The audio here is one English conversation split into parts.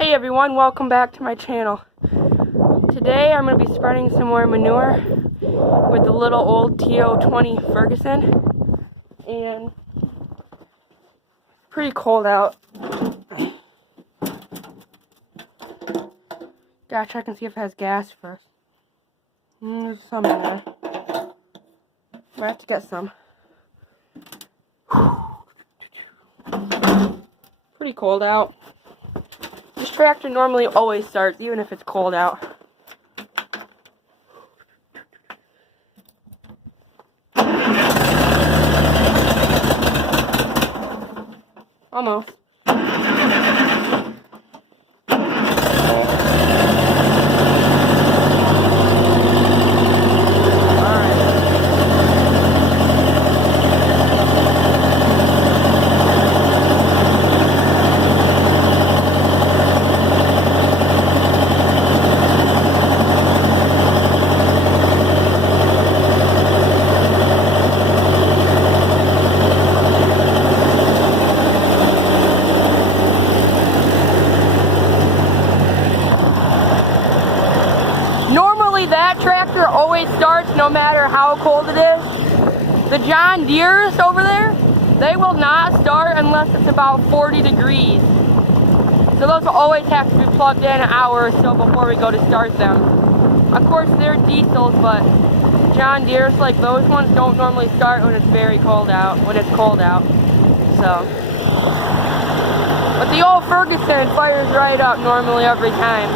Hey everyone, welcome back to my channel. Today I'm going to be spreading some more manure with the little old To-20 Ferguson. And pretty cold out. Gotta check and see if it has gas first. There's some in there. Might have to get some. Pretty cold out. This tractor normally always starts, even if it's cold out. Almost. That tractor always starts no matter how cold it is. The John Deeres over there, they will not start unless it's about 40 degrees. So those will always have to be plugged in an hour or so before we go to start them. Of course they're diesels, but John Deeres, like those ones, don't normally start when it's very cold out, So. But the old Ferguson fires right up normally every time.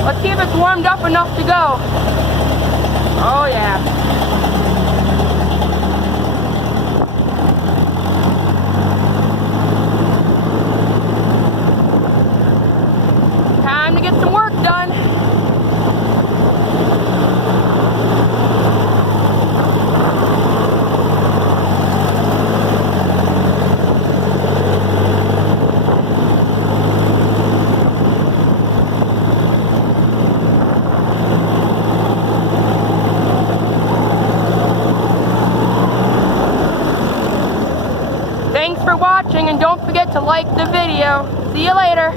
Let's see if it's warmed up enough to go. Oh yeah. Time to get some work done. Thanks for watching, and don't forget to like the video. See you later.